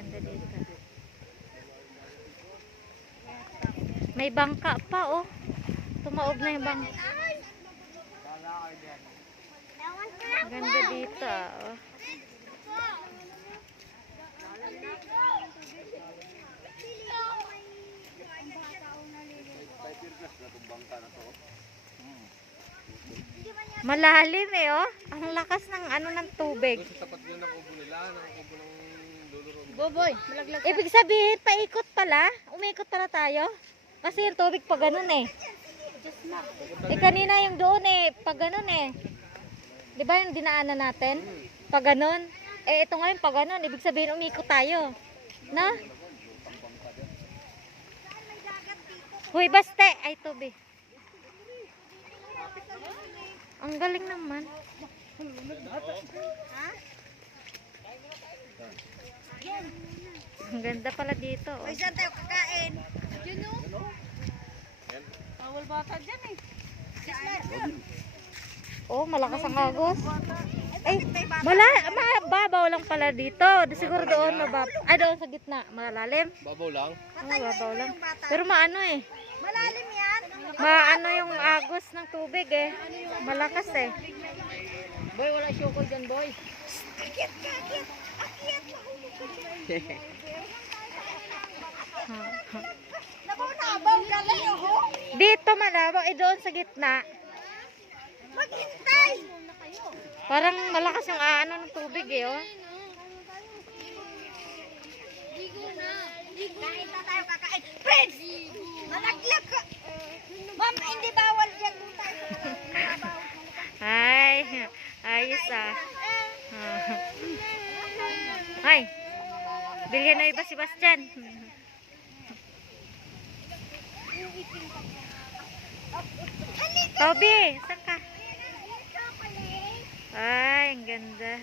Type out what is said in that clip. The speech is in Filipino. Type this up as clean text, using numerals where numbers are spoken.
ganda dito. May bangka pa oh. Tumaob na yung bangka. Ganda dito oh. Malalim eh oh. Ang lakas ng ano ng tubig. Tapat yun ng ubo nila, ng ubo ng luluro. Boboy, malaglag. Ibig sabihin, paikot pala. Umikot pala tayo. Kasi yung tubig pa ganun eh. Eh kanina yung doon eh, pa ganun eh. Di ba yung dinaanan natin? Pa ganun. Eh ito ngayon pa ganun. Ibig sabihin, umikot tayo. No? Huy, baste. Ay, tubig. Ang galing naman. Ang ganda pala dito. Oh. Ay, saan tayo kakain? Yun o. Bawal bata dyan eh. Oh, malakas ang agos. Ay, mababaw lang pala dito. Siguro doon mababaw. Ay, doon sa gitna. Malalim. Babaw lang. Oh, mababaw lang. Pero maano eh. Malalim yan. Maano yung agos ng tubig eh. Malakas eh. Boy, wala syoko dyan, boy. Akyat. Nabaw, galing ako. Dito malabaw. Eh, doon sa gitna. Maghintay. Parang malakas yung ano ng tubig eh. Oh. Kain na tayo kakain. Prince! Malaglag ka. Ma'am, hindi bawal dyan kung tayo. Ay, ayos ah. Ay, bilhin na iba si Bastian. Toby, saan ka? Ay, ang ganda.